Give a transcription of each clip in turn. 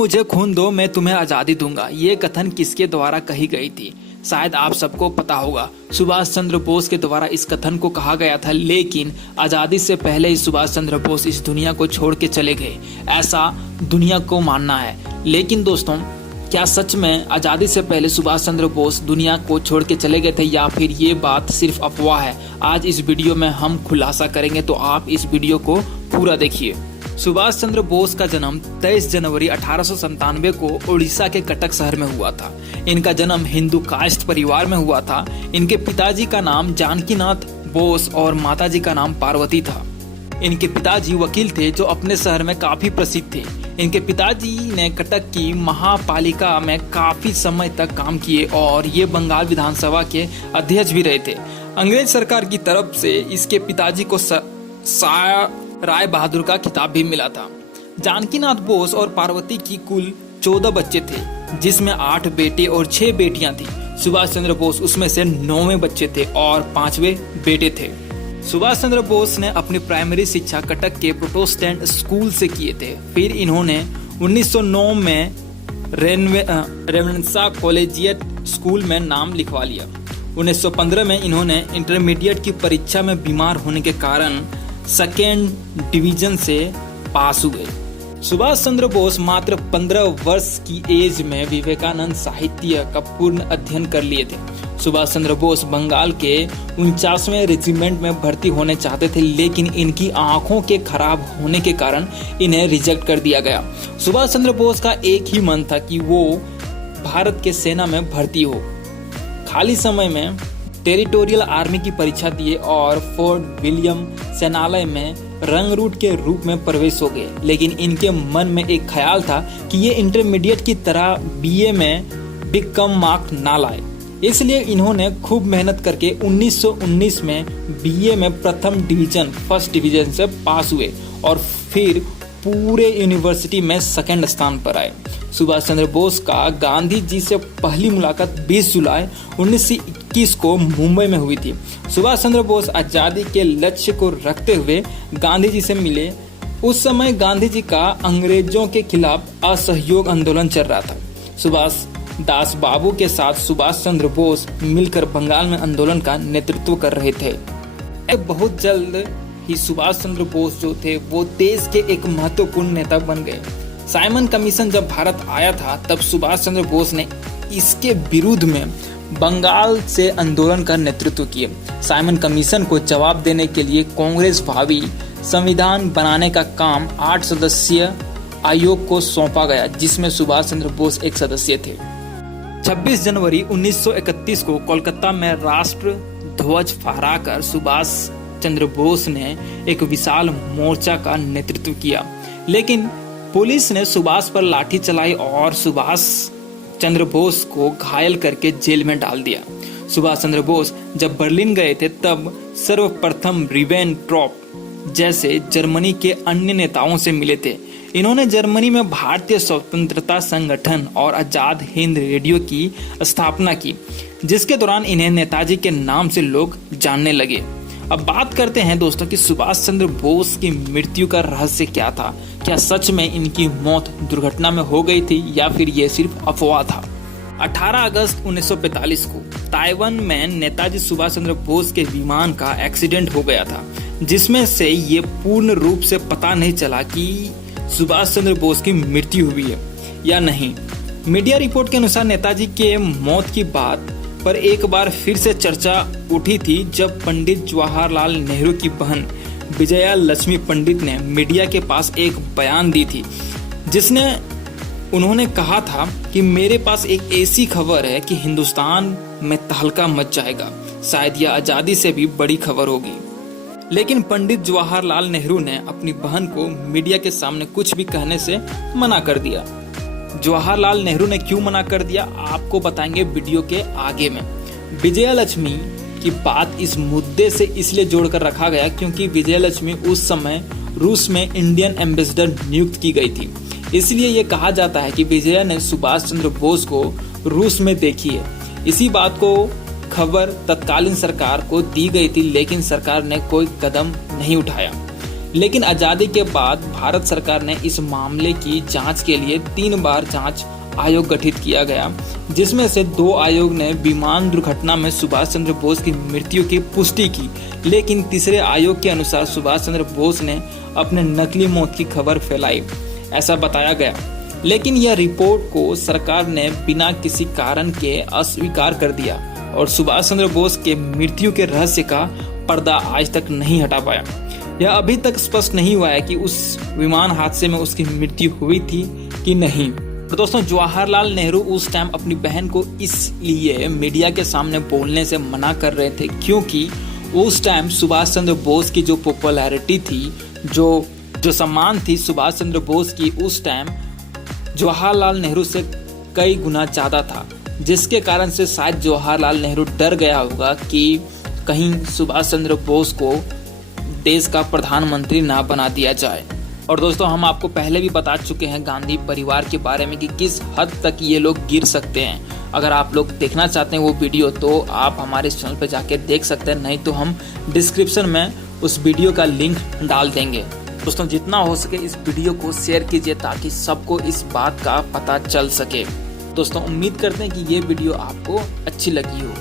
मुझे खून दो, मैं तुम्हें आज़ादी दूंगा। ये कथन किसके द्वारा कही गई थी? शायद आप सबको पता होगा, सुभाष चंद्र बोस के द्वारा इस कथन को कहा गया था। लेकिन आज़ादी से पहले ही सुभाष चंद्र बोस इस दुनिया को छोड़ के चले गए, ऐसा दुनिया को मानना है। लेकिन दोस्तों, क्या सच में आज़ादी से पहले सुभाष चंद्र बोस दुनिया को छोड़ के चले गए थे, या फिर ये बात सिर्फ अफवाह है? आज इस वीडियो में हम खुलासा करेंगे, तो आप इस वीडियो को पूरा देखिए। सुभाष चंद्र बोस का जन्म 23 जनवरी 1897 को उड़ीसा के कटक शहर में हुआ था। इनका जन्म हिंदू कास्ट परिवार में हुआ था। इनके पिताजी का नाम जानकीनाथ बोस और माताजी का नाम पार्वती था। इनके पिताजी वकील थे जो अपने शहर में काफी प्रसिद्ध थे। इनके पिताजी ने कटक की महापालिका में काफी समय तक काम किए और ये बंगाल विधानसभा के अध्यक्ष भी रहे थे। अंग्रेज सरकार की तरफ से इसके पिताजी को राय बहादुर का खिताब भी मिला था। जानकीनाथ बोस और पार्वती की कुल 14 बच्चे थे, जिसमें 8 बेटे और 6 बेटियां थी। सुभाष चंद्र बोस उसमें से 9वें बच्चे थे और 5वें बेटे थे। सुभाष चंद्र बोस ने अपनी प्राइमरी शिक्षा कटक के प्रोटेस्टेंट स्कूल से किए थे। फिर इन्होंने 1909 में रेवेन्सा कॉलेजिएट स्कूल में नाम लिखवा लिया। 1915 में इन्होंने इंटरमीडिएट की परीक्षा में बीमार होने के कारण सेकेंड डिवीजन से पास हुए। सुभाष चंद्र बोस मात्र 15 वर्ष की एज में विवेकानंद साहित्य का पूर्ण अध्ययन कर लिए थे। सुभाष चंद्र बोस बंगाल के 49वें रेजिमेंट में भर्ती होने चाहते थे, लेकिन इनकी आंखों के खराब होने के कारण इन्हें रिजेक्ट कर दिया गया। सुभाष चंद्र बोस का एक ही मन था कि वो भारत के सेना में भर्ती हो। खाली समय में टेरिटोरियल आर्मी की परीक्षा दिए और फोर्ट विलियम सेनालय में रंगरूट के रूप में प्रवेश हो गए। लेकिन इनके मन में एक ख्याल था कि ये इंटरमीडिएट की तरह बीए में भी कम मार्क ना लाए। इसलिए इन्होंने खूब मेहनत करके 1919 में बीए में फर्स्ट डिवीजन से पास हुए और फिर पूरे यूनिवर्सिटी में सेकंड स्थान पर आए। सुभाष चंद्र बोस का गांधी जी से पहली मुलाकात 20 जुलाई 1921 को मुंबई में हुई थी। सुभाष चंद्र बोस आजादी के लक्ष्य को रखते हुए गांधी जी से मिले। उस समय गांधी जी का अंग्रेजों के खिलाफ असहयोग आंदोलन चल रहा था। सुभाष दास बाबू के साथ सुभाष चंद्र बोस मिलकर बंगाल में आंदोलन का नेतृत्व कर रहे थे। बहुत जल्द ही सुभाष चंद्र बोस जो थे वो देश के एक महत्वपूर्ण नेता बन गए। साइमन कमीशन जब भारत आया था, तब सुभाष चंद्र बोस ने इसके विरुद्ध में बंगाल से आंदोलन का नेतृत्व किया। साइमन कमीशन को जवाब देने के लिए कांग्रेस भावी संविधान बनाने का काम 8 सदस्यीय आयोग को सौंपा गया, जिसमें सुभाष चंद्र बोस एक सदस्य थे। 26 जनवरी 1931 को कोलकाता में राष्ट्र ध्वज फहराकर सुभाष चंद्र बोस ने एक विशाल मोर्चा का नेतृत्व किया। लेकिन पुलिस ने सुभाष पर लाठी चलाई और सुभाष चंद्र बोस को घायल करके जेल में डाल दिया। सुभाष चंद्र बोस जब बर्लिन गए थे, तब सर्वप्रथम रिबेनट्रॉप जैसे जर्मनी के अन्य नेताओं से मिले थे। इन्होंने जर्मनी में भारतीय स्वतंत्रता संगठन और आजाद हिंद रेडियो की स्थापना की, जिसके दौरान इन्हें नेताजी के नाम से लोग जानने लगे। अब बात करते हैं दोस्तों कि सुभाष चंद्र बोस की मृत्यु का रहस्य क्या था। क्या सच में इनकी मौत दुर्घटना में हो गई थी, या फिर ये सिर्फ अफवाह था? 18 अगस्त 1945 को ताइवान में नेताजी सुभाष चंद्र बोस के विमान का एक्सीडेंट हो गया था, जिसमें से ये पूर्ण रूप से पता नहीं चला कि सुभाष चंद्र बोस की मृत्यु हुई है या नहीं। मीडिया रिपोर्ट के अनुसार नेताजी के मौत की बात पर एक बार फिर से चर्चा उठी थी, जब पंडित जवाहरलाल नेहरू की बहन विजया लक्ष्मी पंडित ने मीडिया के पास एक बयान दी थी, जिसने उन्होंने कहा था कि मेरे पास एक ऐसी खबर है कि हिंदुस्तान में तहलका मच जाएगा, शायद यह आजादी से भी बड़ी खबर होगी। लेकिन पंडित जवाहरलाल नेहरू ने अपनी बहन को मीडिया के सामने कुछ भी कहने से मना कर दिया। जवाहरलाल नेहरू ने क्यों मना कर दिया, आपको बताएंगे वीडियो के आगे में। विजया लक्ष्मी की बात इस मुद्दे से इसलिए जोड़कर रखा गया क्योंकि विजया लक्ष्मी उस समय रूस में इंडियन एम्बेसडर नियुक्त की गई थी। इसलिए ये कहा जाता है कि विजया ने सुभाष चंद्र बोस को रूस में देखी है। इसी बात को खबर तत्कालीन सरकार को दी गई थी, लेकिन सरकार ने कोई कदम नहीं उठाया। लेकिन आज़ादी के बाद भारत सरकार ने इस मामले की जांच के लिए 3 बार जांच आयोग गठित किया गया, जिसमें से 2 आयोग ने विमान दुर्घटना में सुभाष चंद्र बोस की मृत्यु की पुष्टि की, लेकिन तीसरे आयोग के अनुसार सुभाष चंद्र बोस ने अपने नकली मौत की खबर फैलाई, ऐसा बताया गया। लेकिन यह रिपोर्ट को सरकार ने बिना किसी कारण के अस्वीकार कर दिया और सुभाष चंद्र बोस के मृत्यु के रहस्य का पर्दा आज तक नहीं हटा पाया। यह अभी तक स्पष्ट नहीं हुआ है कि उस विमान हादसे में उसकी मृत्यु हुई थी कि नहीं। तो दोस्तों, जवाहरलाल नेहरू उस टाइम अपनी बहन को इसलिए मीडिया के सामने बोलने से मना कर रहे थे क्योंकि उस टाइम सुभाष चंद्र बोस की जो पॉपुलैरिटी थी, जो सम्मान थी सुभाष चंद्र बोस की, उस टाइम जवाहरलाल नेहरू से कई गुना ज़्यादा था, जिसके कारण से शायद जवाहरलाल नेहरू डर गया होगा कि कहीं सुभाष चंद्र बोस को देश का प्रधानमंत्री ना बना दिया जाए। और दोस्तों, हम आपको पहले भी बता चुके हैं गांधी परिवार के बारे में कि किस हद तक ये लोग गिर सकते हैं। अगर आप लोग देखना चाहते हैं वो वीडियो तो आप हमारे इस चैनल पर जाके देख सकते हैं, नहीं तो हम डिस्क्रिप्शन में उस वीडियो का लिंक डाल देंगे। दोस्तों, जितना हो सके इस वीडियो को शेयर कीजिए ताकि सबको इस बात का पता चल सके। दोस्तों, उम्मीद करते हैं कि ये वीडियो आपको अच्छी लगी हो।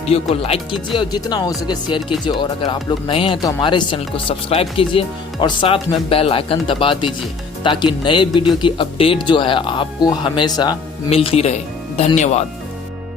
वीडियो को लाइक कीजिए और जितना हो सके शेयर कीजिए, और अगर आप लोग नए हैं तो हमारे इस चैनल को सब्सक्राइब कीजिए और साथ में बेल आइकन दबा दीजिए ताकि नए वीडियो की अपडेट जो है आपको हमेशा मिलती रहे। धन्यवाद।